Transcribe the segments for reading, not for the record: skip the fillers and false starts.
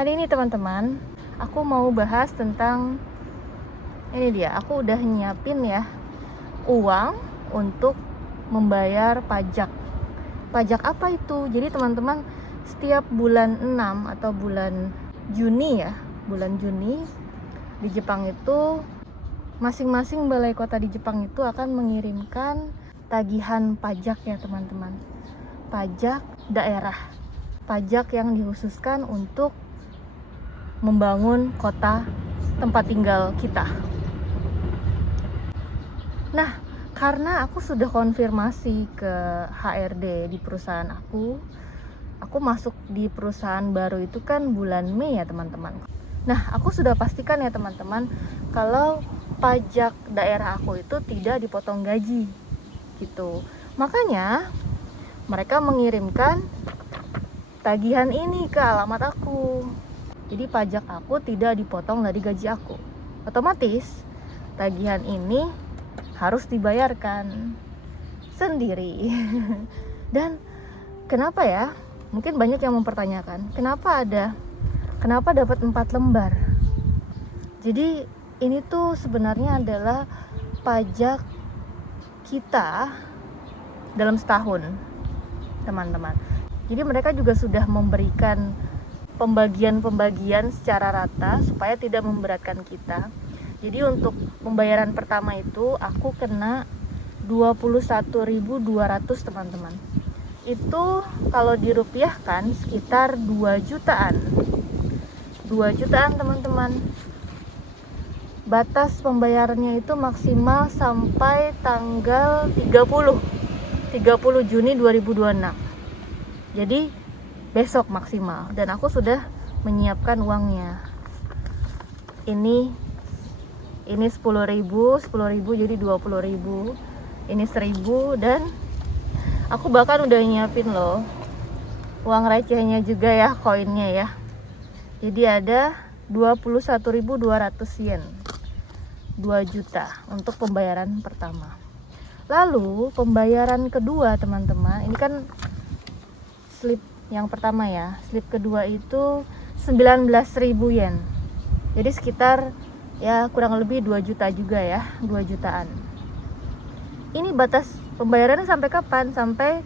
Hari ini teman-teman, aku mau bahas tentang ini dia. Aku udah nyiapin ya uang untuk membayar pajak. Pajak apa itu? Jadi teman-teman, setiap bulan 6 atau bulan Juni ya, bulan Juni di Jepang itu masing-masing balai kota di Jepang itu akan mengirimkan tagihan pajak ya teman-teman. Pajak daerah. Pajak yang dikhususkan untuk membangun kota tempat tinggal kita. Nah, karena aku sudah konfirmasi ke HRD di perusahaan aku masuk di perusahaan baru itu kan bulan Mei ya teman-teman. Nah, aku sudah pastikan ya teman-teman kalau pajak daerah aku itu tidak dipotong gaji gitu. Makanya mereka mengirimkan tagihan ini ke alamat aku. Jadi pajak aku tidak dipotong dari gaji aku. Otomatis tagihan ini harus dibayarkan sendiri. Dan kenapa ya? Mungkin banyak yang mempertanyakan, kenapa dapat 4 lembar? Jadi ini tuh sebenarnya adalah pajak kita dalam setahun, teman-teman. Jadi mereka juga sudah memberikan pembagian secara rata supaya tidak memberatkan kita. Jadi untuk pembayaran pertama itu aku kena 21.200 teman-teman. Itu kalau dirupiahkan sekitar 2 jutaan. 2 jutaan teman-teman. Batas pembayarannya itu maksimal sampai tanggal 30 Juni 2026. Jadi besok maksimal, dan aku sudah menyiapkan uangnya. Ini 10.000 jadi 20.000. Ini 1.000, dan aku bahkan udah nyiapin loh uang recehnya juga ya, koinnya ya. Jadi ada 21.200 yen. 2 juta untuk pembayaran pertama. Lalu pembayaran kedua teman-teman, ini kan slip yang pertama ya, slip kedua itu 19.000 yen. Jadi sekitar ya kurang lebih 2 juta juga ya, 2 jutaan. Ini batas pembayarannya sampai kapan? Sampai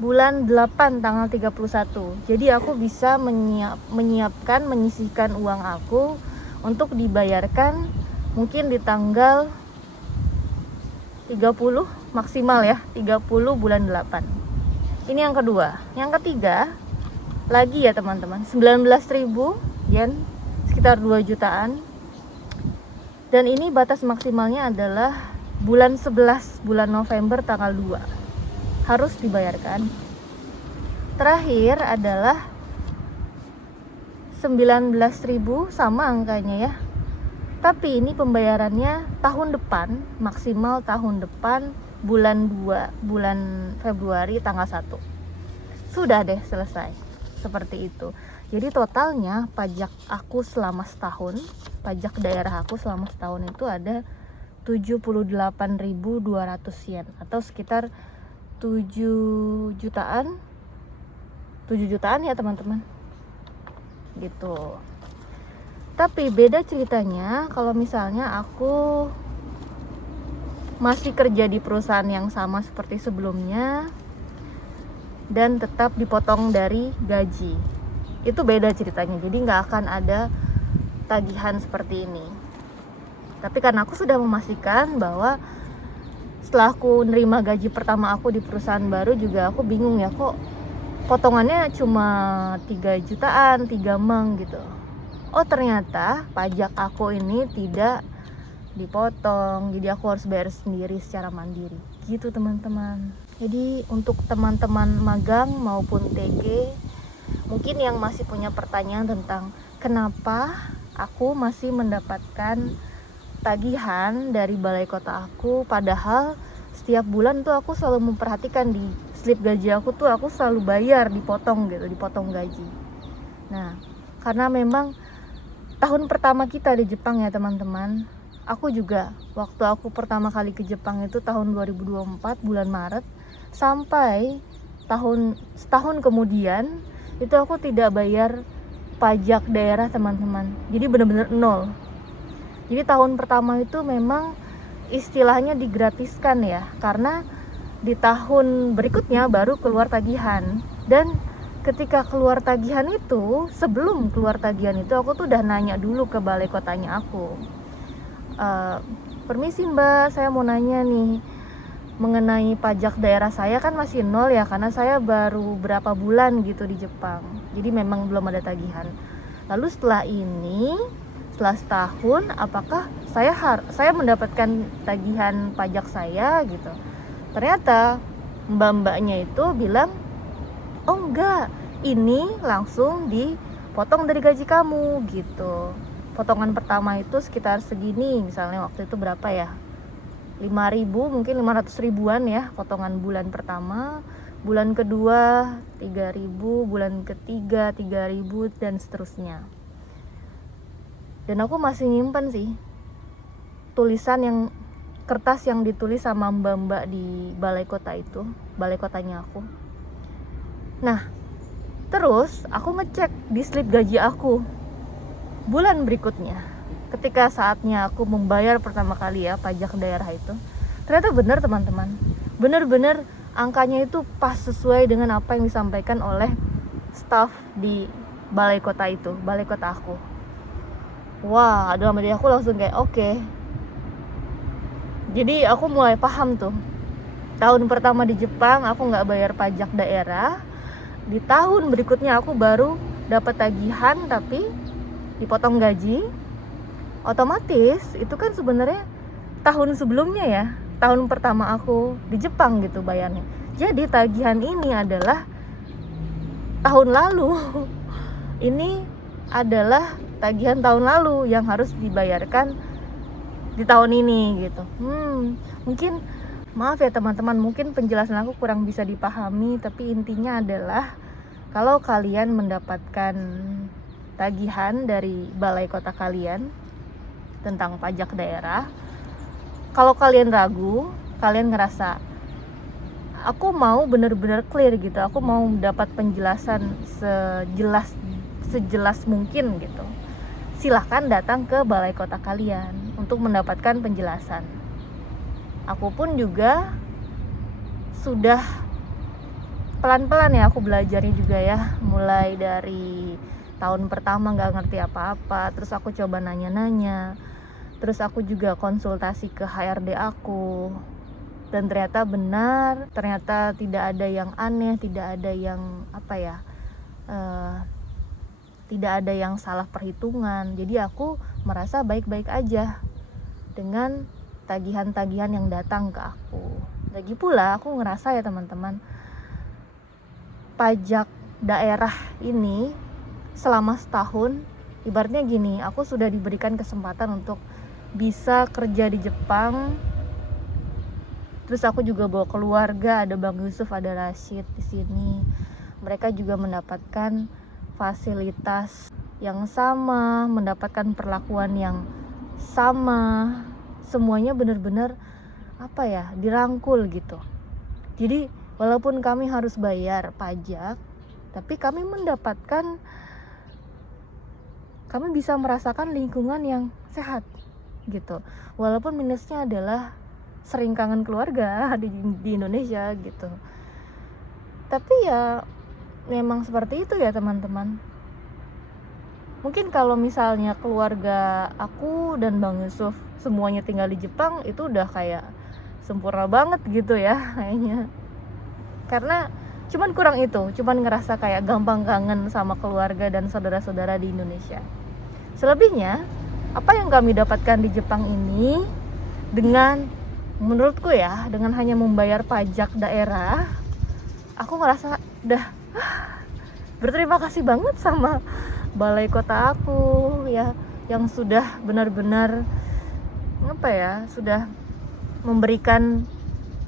bulan 8 tanggal 31. Jadi aku bisa menyisihkan uang aku untuk dibayarkan mungkin di tanggal 30 maksimal ya, 30 bulan 8. Ini yang kedua. Yang ketiga lagi ya teman-teman, 19.000 yen, sekitar 2 jutaan. Dan ini batas maksimalnya adalah bulan 11, bulan November tanggal 2. Harus dibayarkan. Terakhir adalah 19.000, sama angkanya ya. Tapi ini pembayarannya tahun depan, maksimal tahun depan bulan 2, bulan Februari tanggal 1. Sudah deh selesai. Seperti itu. Jadi totalnya pajak aku selama setahun, pajak daerah aku selama setahun itu ada 78.200 yen atau sekitar 7 jutaan. 7 jutaan ya teman-teman. Gitu. Tapi beda ceritanya kalau misalnya aku masih kerja di perusahaan yang sama seperti sebelumnya dan tetap dipotong dari gaji. Itu beda ceritanya, jadi nggak akan ada tagihan seperti ini. Tapi karena aku sudah memastikan bahwa setelah aku nerima gaji pertama aku di perusahaan baru juga aku bingung ya, kok potongannya cuma 3 jutaan, 3 meng gitu. Oh ternyata pajak aku ini tidak dipotong, jadi aku harus bayar sendiri secara mandiri gitu teman-teman. Jadi untuk teman-teman magang maupun TG mungkin yang masih punya pertanyaan tentang kenapa aku masih mendapatkan tagihan dari balai kota aku, padahal setiap bulan tuh aku selalu memperhatikan di slip gaji aku tuh aku selalu bayar, dipotong gaji. Nah, karena memang tahun pertama kita di Jepang ya teman-teman, aku juga waktu aku pertama kali ke Jepang itu tahun 2024 bulan Maret, sampai setahun kemudian itu aku tidak bayar pajak daerah teman-teman. Jadi benar-benar nol. Jadi tahun pertama itu memang istilahnya digratiskan ya, karena di tahun berikutnya baru keluar tagihan. Dan ketika keluar tagihan itu, sebelum keluar tagihan itu aku tuh udah nanya dulu ke balai kotanya aku. Permisi mbak, saya mau nanya nih mengenai pajak daerah saya kan masih nol ya, karena saya baru berapa bulan gitu di Jepang, jadi memang belum ada tagihan. Lalu setelah setahun, apakah saya mendapatkan tagihan pajak saya gitu? Ternyata mbak-mbaknya itu bilang, oh enggak, ini langsung dipotong dari gaji kamu gitu. Potongan pertama itu sekitar segini, misalnya waktu itu berapa ya, 5.000, mungkin 500 ribuan ya potongan bulan pertama, bulan kedua 3.000, bulan ketiga 3.000, dan seterusnya. Dan aku masih nyimpen sih kertas yang ditulis sama mbak-mbak di balai kota itu, balai kotanya aku. Nah, terus aku ngecek di slip gaji aku bulan berikutnya, ketika saatnya aku membayar pertama kali ya pajak daerah itu. Ternyata benar teman-teman, benar-benar angkanya itu pas sesuai dengan apa yang disampaikan oleh staf di balai kota itu, balai kota aku. Wah, dalam hati aku langsung kayak oke. Jadi aku mulai paham tuh, tahun pertama di Jepang aku nggak bayar pajak daerah, di tahun berikutnya aku baru dapat tagihan tapi dipotong gaji. Otomatis itu kan sebenarnya tahun sebelumnya ya, tahun pertama aku di Jepang gitu bayarnya. Jadi tagihan ini adalah tahun lalu. Ini adalah tagihan tahun lalu yang harus dibayarkan di tahun ini gitu. Mungkin maaf ya teman-teman, mungkin penjelasan aku kurang bisa dipahami, tapi intinya adalah kalau kalian mendapatkan tagihan dari balai kota kalian tentang pajak daerah, kalau kalian ragu, kalian ngerasa aku mau benar-benar clear gitu, aku mau dapat penjelasan sejelas mungkin gitu, silahkan datang ke balai kota kalian untuk mendapatkan penjelasan. Aku pun juga sudah pelan-pelan ya aku belajarnya juga ya, mulai dari tahun pertama nggak ngerti apa-apa, terus aku coba nanya-nanya, terus aku juga konsultasi ke HRD aku, dan ternyata benar, ternyata tidak ada yang aneh, tidak ada yang tidak ada yang salah perhitungan. Jadi aku merasa baik-baik aja dengan tagihan-tagihan yang datang ke aku. Lagi pula aku ngerasa ya teman-teman, pajak daerah ini selama setahun, ibaratnya gini, aku sudah diberikan kesempatan untuk bisa kerja di Jepang. Terus aku juga bawa keluarga, ada Bang Yusuf, ada Rashid di sini. Mereka juga mendapatkan fasilitas yang sama, mendapatkan perlakuan yang sama. Semuanya benar-benar dirangkul gitu. Jadi walaupun kami harus bayar pajak, tapi kami bisa merasakan lingkungan yang sehat gitu. Walaupun minusnya adalah sering kangen keluarga di Indonesia gitu. Tapi ya memang seperti itu ya teman-teman. Mungkin kalau misalnya keluarga aku dan Bang Yusuf semuanya tinggal di Jepang, itu udah kayak sempurna banget gitu ya kayaknya. Karena cuman kurang itu, cuman ngerasa kayak gampang kangen sama keluarga dan saudara-saudara di Indonesia. Selebihnya, apa yang kami dapatkan di Jepang ini, menurutku ya, dengan hanya membayar pajak daerah, aku ngerasa udah berterima kasih banget sama balai kota aku ya, yang sudah benar-benar sudah memberikan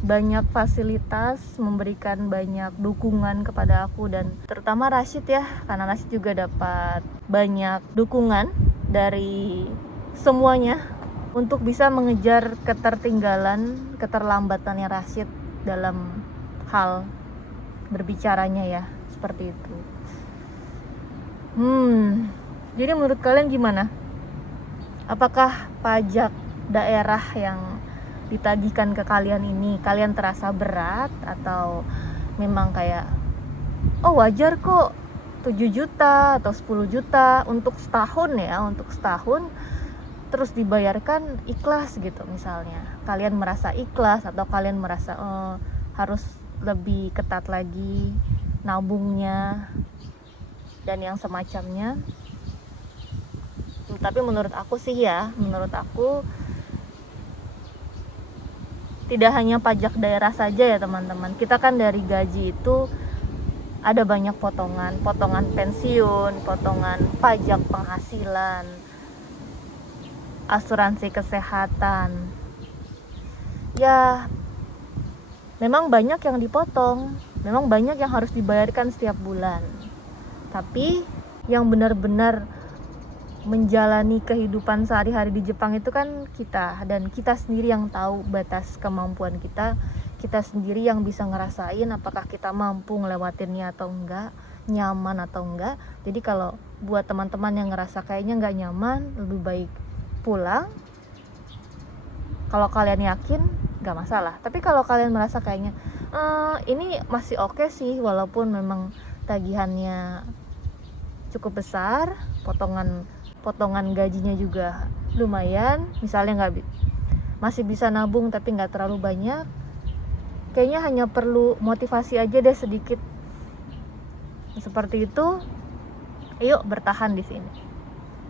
banyak fasilitas, memberikan banyak dukungan kepada aku, dan terutama Rashid ya, karena Rashid juga dapat banyak dukungan dari semuanya untuk bisa mengejar keterlambatannya Rashid dalam hal berbicaranya ya, seperti itu. Jadi menurut kalian gimana? Apakah pajak daerah yang ditagihkan ke kalian ini kalian terasa berat, atau memang kayak oh wajar kok 7 juta atau 10 juta untuk setahun ya, untuk setahun terus dibayarkan ikhlas gitu misalnya. Kalian merasa ikhlas atau kalian merasa harus lebih ketat lagi nabungnya dan yang semacamnya. Tapi menurut aku sih ya, menurut aku tidak hanya pajak daerah saja ya teman-teman. Kita kan dari gaji itu ada banyak potongan pensiun, potongan pajak penghasilan, asuransi kesehatan. Ya, memang banyak yang dipotong, memang banyak yang harus dibayarkan setiap bulan. Tapi yang benar-benar menjalani kehidupan sehari-hari di Jepang itu kan kita, dan kita sendiri yang tahu batas kemampuan kita. Kita sendiri yang bisa ngerasain apakah kita mampu ngelewatinnya atau enggak, nyaman atau enggak. Jadi kalau buat teman-teman yang ngerasa kayaknya enggak nyaman, lebih baik pulang. Kalau kalian yakin enggak masalah. Tapi kalau kalian merasa kayaknya ini masih oke sih, walaupun memang tagihannya cukup besar, potongan gajinya juga lumayan, misalnya masih bisa nabung tapi nggak terlalu banyak, kayaknya hanya perlu motivasi aja deh sedikit seperti itu. Yuk bertahan di sini.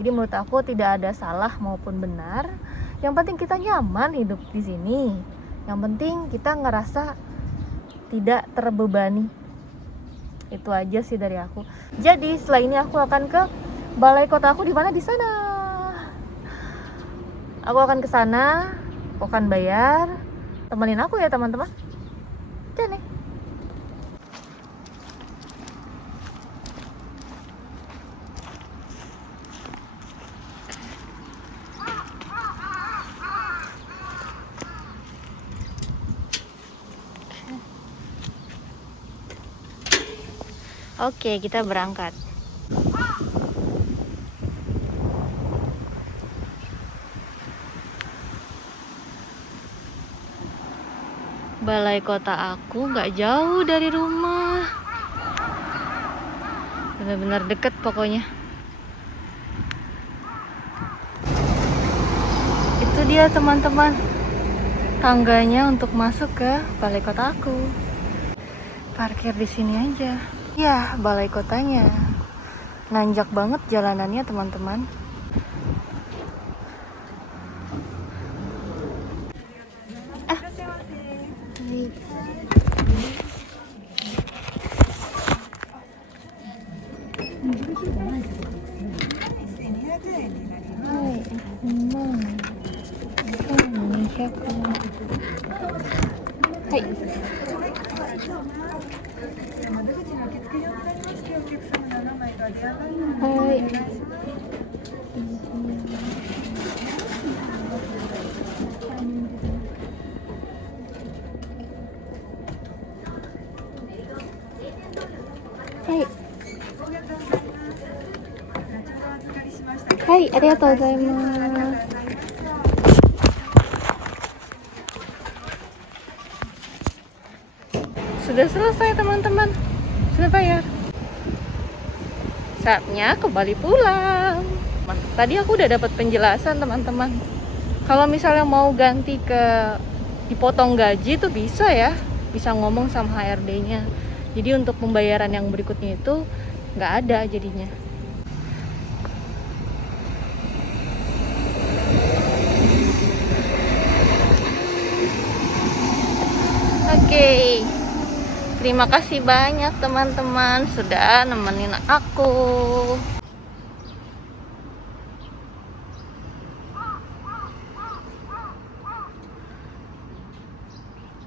Jadi menurut aku tidak ada salah maupun benar, yang penting kita nyaman hidup di sini, yang penting kita ngerasa tidak terbebani. Itu aja sih dari aku. Jadi setelah ini aku akan ke balai kota aku, di mana di sana. Aku akan ke sana, aku akan bayar. Temenin aku ya teman-teman. Nih. Oke, kita berangkat. Balai kota aku nggak jauh dari rumah, benar-benar deket pokoknya. Itu dia teman-teman, tangganya untuk masuk ke balai kota aku. Parkir di sini aja. Ya, balai kotanya. Nanjak banget jalanannya teman-teman. Hai, arigatou gozaimasu. Sudah selesai teman-teman, sudah bayar. Saatnya kembali pulang. Tadi aku udah dapat penjelasan teman-teman. Kalau misalnya mau ganti ke dipotong gaji itu bisa ya, bisa ngomong sama HRD-nya. Jadi untuk pembayaran yang berikutnya itu nggak ada jadinya. Oke. Terima kasih banyak teman-teman sudah nemenin aku.